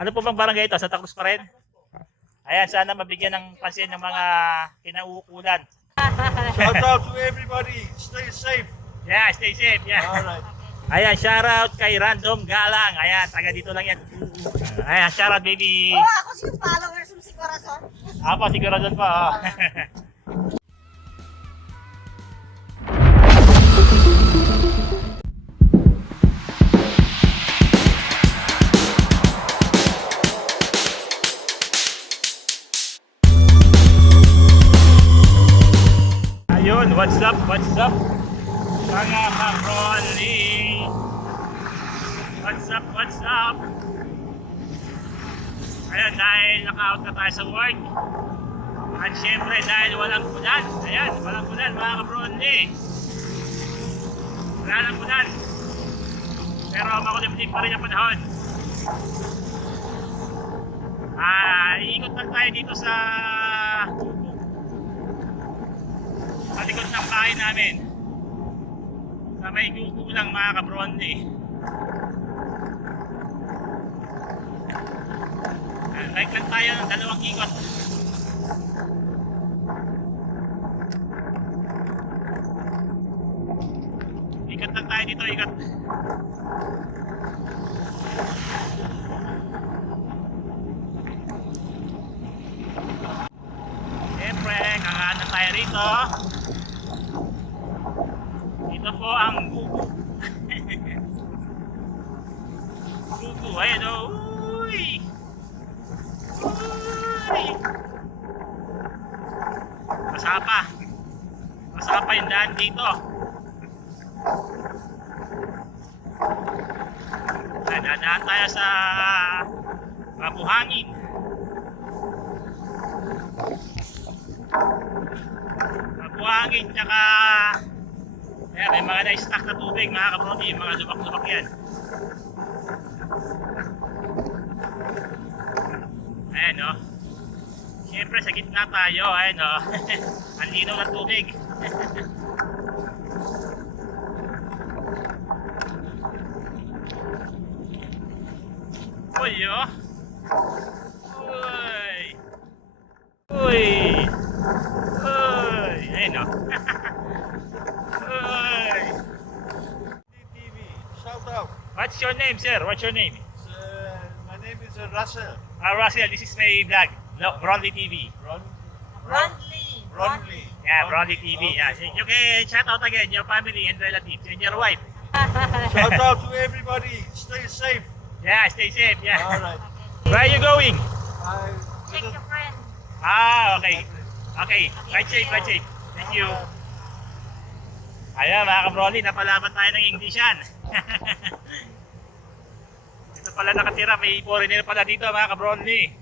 Ano po bang barangay ito? Santa Cruz pa rin? Ayan, sana mabigyan ng pansin ng mga kinauukulan. Shout out to everybody. Stay safe. Yeah, stay safe. Yeah. Alright. Ayan, shoutout kay Random Galang. Ayan, taga dito lang yan. Ayan, shoutout baby. Oh, ako si followers mo si Corazon. Ako, siguro doon po. Oh. Ayun, what's up, what's up? Mga kabroli. What's up, what's up? Ayan, dahil naka-out na tayo sa work. At syempre, dahil walang ulan. Ayan, walang ulan mga kabroli. Wala lang ulan. Pero makulimlim pa rin ang panahon. Iikot lang tayo dito sa likod ng bahay namin. Sa may gugulang mga kabronde. Like lang tayo ng dalawang ikot. Ikot lang tayo dito, ikot. Siyempre, kakanan tayo rito. Ito po ang gugu. Gugu, ayun o. Uy! Uy! Masapa. Masapa yung daan dito. Dadaan tayo sa mabuhangin. Mabuhangin tsaka ayan, may mga na-stack na tubig mga kabroni, mga lubak-lubak yan. Ayan o. Siyempre sa gitna tayo, ayan o. Ang linaw ng tubig. Uy o. Uy. Uy. Uy. Ayan o. TV. Shout out. What's your name, sir? What's your name? My name is Russell. Russell, this is my vlog. Broadly TV. Ronly. Yeah, Broadly TV. Yeah. You can shout out again your family and relatives and your wife. Shout out to everybody. Stay safe. Yeah, stay safe. Yeah. Alright. Where are you going? Check your friend. Okay. Okay. Right safe, right safe. Thank you. Ayan mga kabroli, napalaban tayo ng Englishan. Dito pala nakatira, may foreigner pala dito mga kabroli.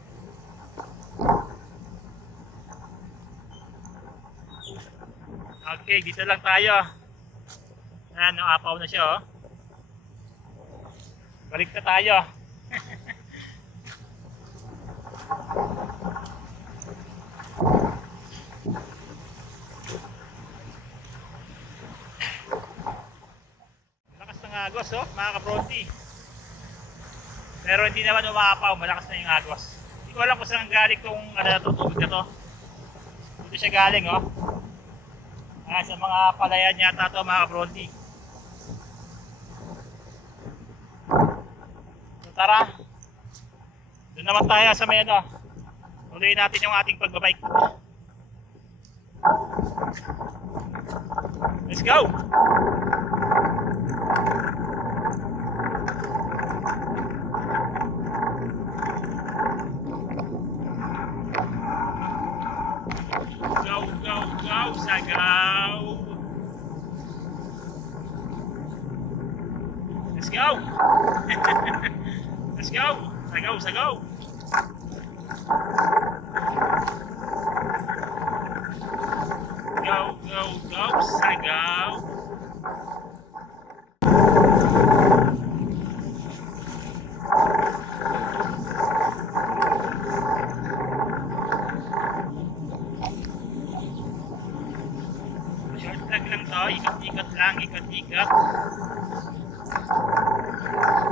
Okay, dito lang tayo. Ayan, apaw na siya oh. Balik na tayo. Malakas ng agos oh, mga kabronti. Pero hindi naman umaapaw, malakas na yung agos. Hindi ko alam kung saan galing tong tubig na to. Dito siya galing oh. Sa mga palayan yata to mga kabronti. So tara, doon naman tayo sa may ano. Tuloy natin yung ating pagbabike. Let's go! Go, go, go, Sagaw! Let's go! Let's go! Sagaw, sagaw! Go, go, go, Sagaw! Short vlog lang to, ikot-ikot lang, ikot-ikot.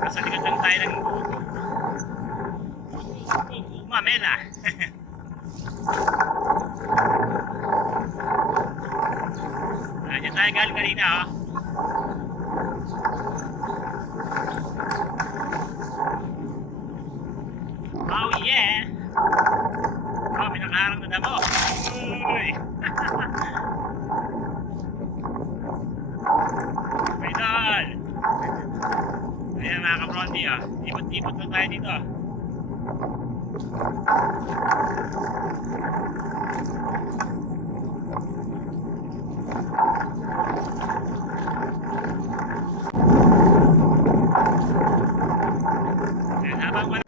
Nasa likod lang tayo ng gugo. Pamela. Diyan tayo galing kanina, oh. Oh yeah! Oh, may nakaharang na damo. Uy! Idol! Ayan mga kabrondi, oh. Tipot-tipot lang tayo dito. Ayan, habang wala.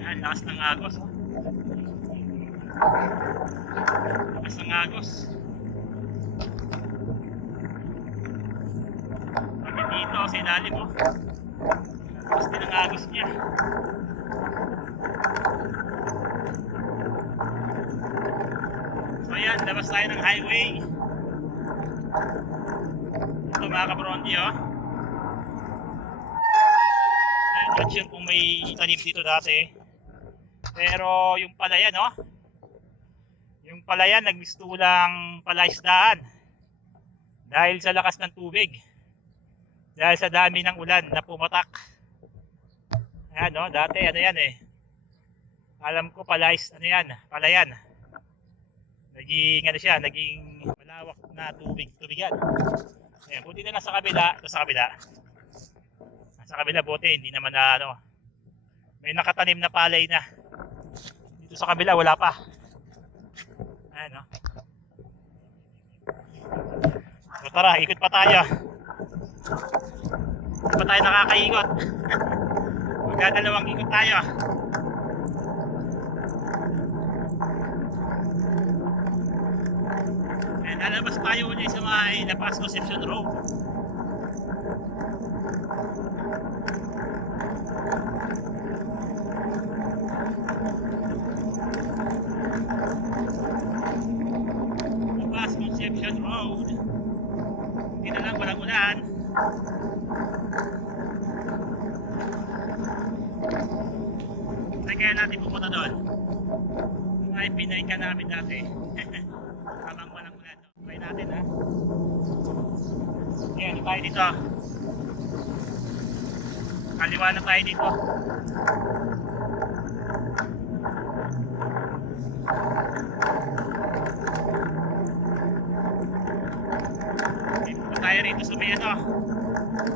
Ayan, lakas ng agos, oh. Lakas ng agos. Kami dito sa ilalim, oh. Lakas din ang agos niya. So ayan, labas tayo ng highway. Ito mga kabrondi, oh. Ayan, not sure kung may tanim dito dati. Pero yung palayan, oh. Yung palayan, nagmistulang palaisdaan. Dahil sa lakas ng tubig. Dahil sa dami ng ulan na pumatak. Ayan, no? Dati, ano yan eh. Alam ko, palayan. Naging, ano siya, naging malawak na tubigan. Ayan, buti na lang sa kabila. Ito sa kabila. Sa kabila, buti, hindi naman na, ano, may nakatanim na palay na. Dito sa kabila, wala pa. Ayan, no? So, tara, ikot pa tayo. Hindi pa tayo nakakaikot. Magdadalawang ikot tayo. And lalabas tayo ulit sa may La Paz Concepcion Road. La Paz Concepcion Road. Hindi na lang, walang ulan. Kaya natin pupunta doon. Ay, pinay ka namin dati. Habang walang ulan. Try natin, ha. Ayan, tayo dito. Kaliwa na tayo dito. Dito tayo rito sa may ano.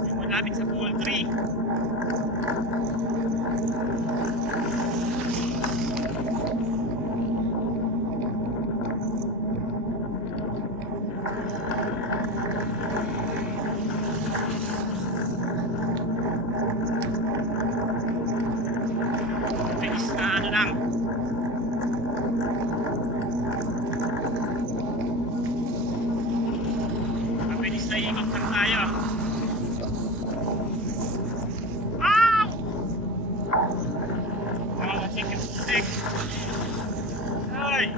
Yung malapit sa poultry. Bilis na ano lang. Mabilis na ikot lang tayo. Wow! Mga chicken stick. Ay!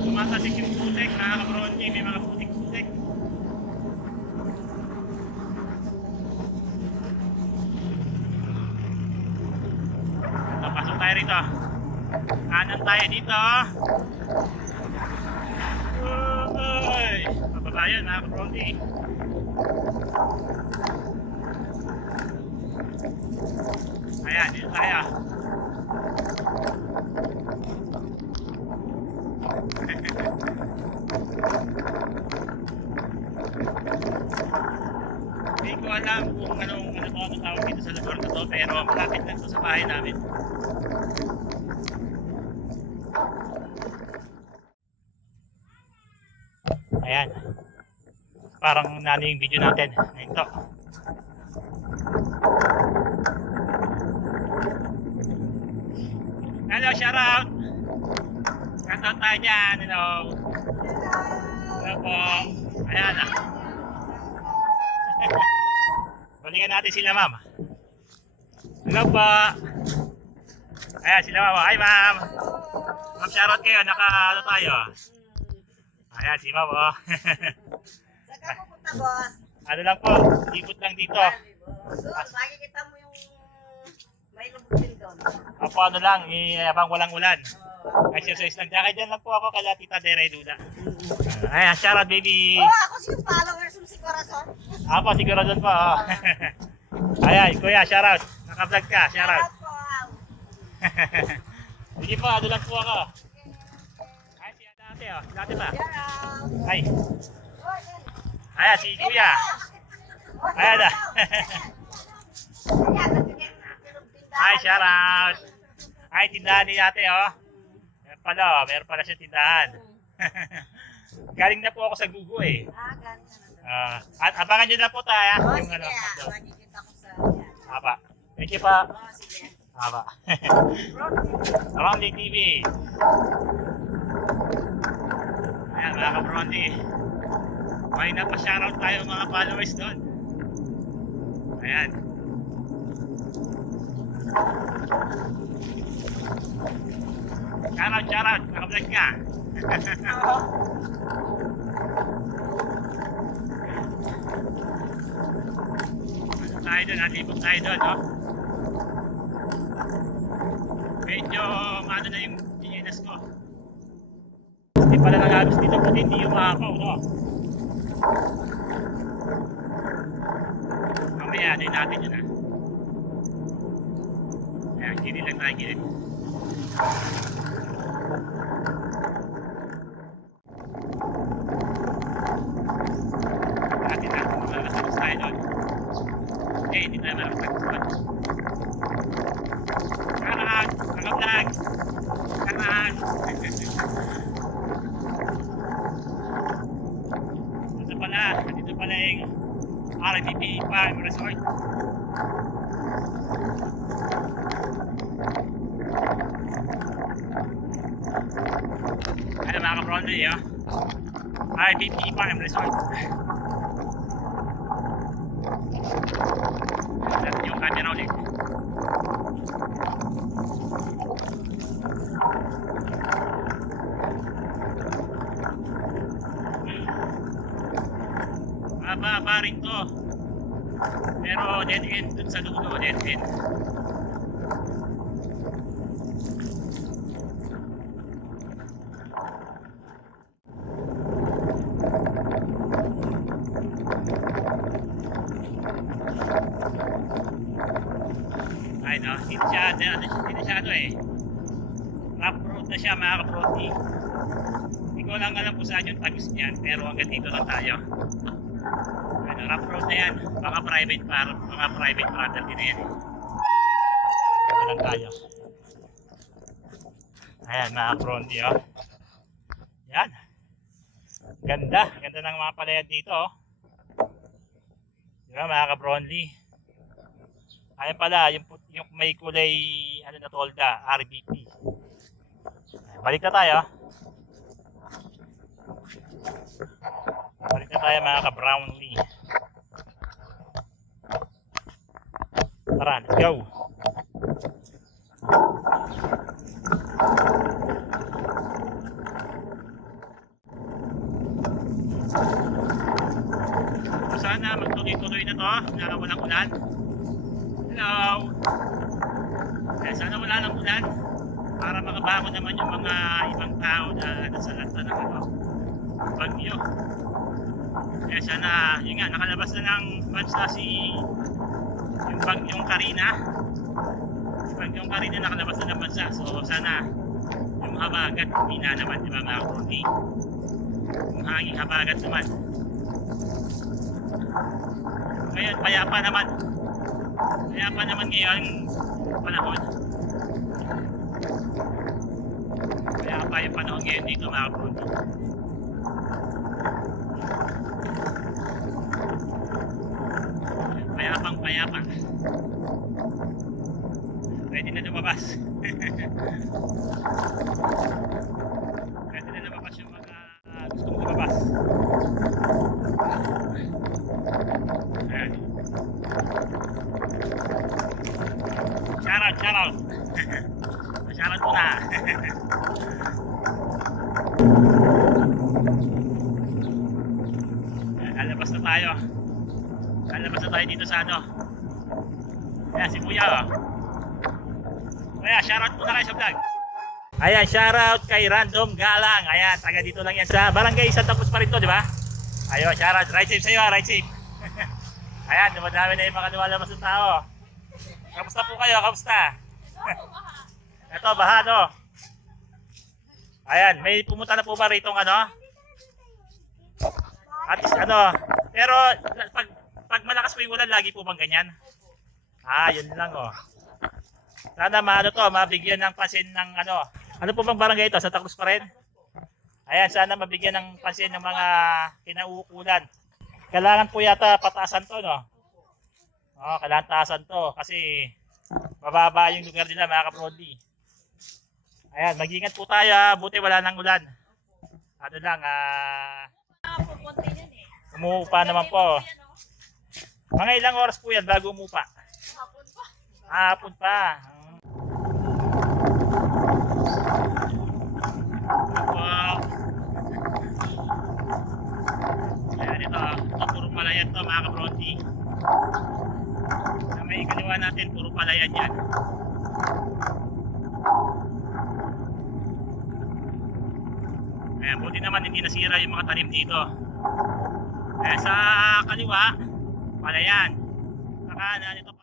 Tumatasik yung putik, mga kabrondi, may mga putik-putik. Pasok tayo rito. Kanan tayo dito. Uy! Pababa yun, mga kabrondi. Ayan, dito tayo. Hindi ko alam kung anong tawag dito sa lugar na to, pero malapit lang to sa bahay namin. Ayan. Parang nano yung video natin. Ngayon to. Hello, shout out! Shout out tayo dyan. Hello. Hello po. Ayan ah. Balikan natin sila, ma'am. Hello po. Ayan, sila ma'am. Hi, ma'am. Ma'am, shoutout kayo. Naka, ano tayo? Ayan, si ma'am, oh. Saan ka pupunta, boss? Ano lang po, ikot lang dito. Doon, makikita mo yung may lubog din doon. Ako ano lang, habang walang ulan. Oh, Exercise lang. Kaya dyan lang po ako kala Tita Dere Dula. Ayan, shoutout baby. oh, ako si yung followers mo si Corazon. Ako, siguro doon po. Oh. Ayan, kuya, shoutout. Naka-vlog ka, shoutout. Shoutout po, wow. Sige po, ano lang po ako. Ay, si Ate, oh. Ate ba? Shoutout. Ay, Oh, yan. ayan, si kuya. Ayan na. Ay, shoutout. Ay, tindahan ni ate, oh. Meron pala siya tindahan. Galing na po ako sa Gugu, eh. Ah, ganun. At abangan nyo na po tayo, Oh, yung sige, ano. makikita ko sa... Aba. Thank you pa. Oh, sige. Aba. Rondy TV. Ayan, mga ka-Rondy. May na pa shoutout tayo mga followers doon. Ayan. Shoutout. Naka-vlog ka. Ano tayo doon? Natipog tayo doon, no? Medyo maano na yung chinelas ko. Hindi pala nangagos dito pati hindi yung makapaw, no? Mamaya, ano natin yun, ha? Ayan, gilid lang tayo, gilid. Natin na, makakatapos tayo doon. Hindi tayo makakatapos doon. Karan! Naka-vlog! Karan! Dito pala yung RBP Farm Resort. Ano mga ka-Frondy, oh? RBP Farm Resort. Natin yung camera ulit. Mababa rin to. Pero dead end dun sa dulo, dead end. Ay no, hindi siya ano eh. Rough road na siya mga ka-Prodi. Hindi ko lang alam kung saan yung tagos niyan, pero hanggang dito lang tayo. Ano, rough road na yan. Mga private property na yan eh. Dito lang tayo. Ayan mga ka-Prodi, oh. Yan. Ganda ng mga palayan dito, oh. Diba mga ka-Prodi? Ayan pala, yung may kulay ano na tolda, RBP. Balik na tayo. Balik na tayo mga ka-Brownlee. Tara, let's go. Sana magtuloy-tuloy na to, na walang ulan. Hello. Sana wala nang ulan para makabangon naman yung mga ibang tao na nasa lanta ng bagyo. Sana, yun nga, nakalabas na ng bansa yung bagyong Karina. Yung bagyong Karina nakalabas na ng bansa. So sana yung habagat humina naman, di ba mga Prodi? Yung hanging habagat naman. Ngayon, payapa naman. Kaya pa naman ngayon panahon. Kaya pa yung panahon ngayon dito mga Prodi. Payapa. Pwede na lumabas. Pwede na lumabas yung mga gustong lumabas. Ayan. Shout out. tayo dito sa ano. Ayan, si Kuya. Oh. Kuya, shoutout muna kayo sa vlog. Ayan, shoutout kay Random Galang. Ayan, taga dito lang yan sa Barangay Santa Cruz pa rin to, di ba? Ayun, shoutout. Ride safe sa'yo, ride safe. Ayan, dumadami na yung mga lumalabas ng tao. Kamusta po kayo? Kamusta? Ito, baha, no? Ayan, may pumunta na po ba rito ano? At least ano, pero pag malakas po yung ulan, lagi po bang ganyan? Ah, yun lang oh. Sana maano to, mabigyan ng pansin ng ano. Ano po bang barangay ito? Santa Cruz pa rin? Ayan, sana mabigyan ng pansin ng mga kinauukulan. Kailangan po yata pataasan to, no? Oh, kailangan taasan to kasi mababa yung lugar nila, mga kaprodi. Ayan, mag-ingat po tayo, buti wala nang ulan. Ano lang, umuupa naman po. Mga ilang oras po yan bago umupa? Hapon pa. Wow. Ayan ito, puro palayan to mga kaprodi. Sa may kaliwa natin, puro palayan yan. Ayan, buti naman hindi nasira yung mga tanim dito. Ayan, sa kaliwa, palayan. Sa kanan, ito pa.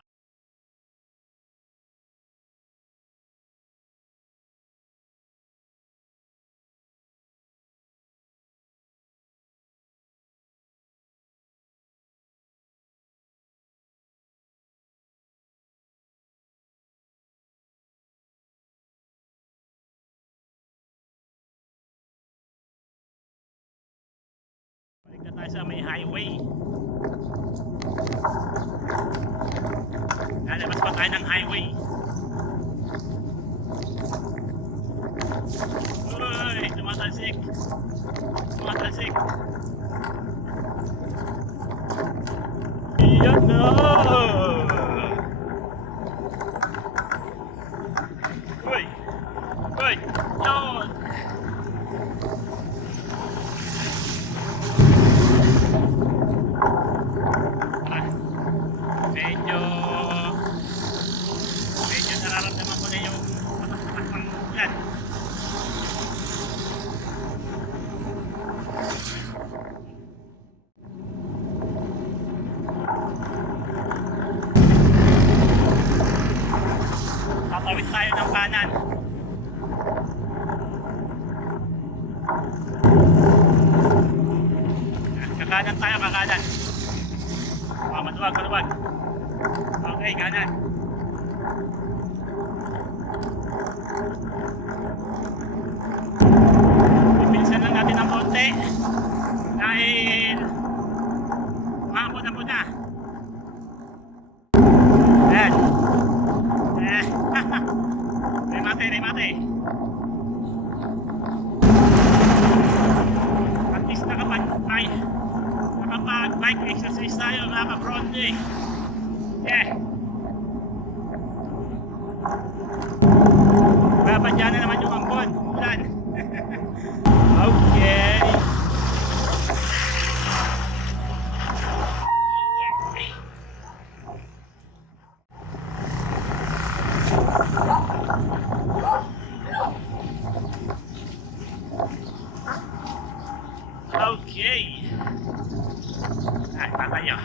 Balik na tayo sa may highway. Lalabas pa tayo ng highway. Uy, tumatalsik. Tumatalsik. Yan na. Uy. Uy. Yun. Medyo nararamdaman ko na yung patak-patak ng ulan. Tatawid tayo ng kanan. Kakanan tayo, kakanan. Maluwag, maluwag. Okay, kanan. Ibilisan lang natin ng konti dahil umako na muna. Ayan. Remate, remate. At least nakapag-bike exercise tayo mga ka-bronze. Yeah. Babadya na naman yung ambon, ulan. Okay. Okay. Ay, tatayo.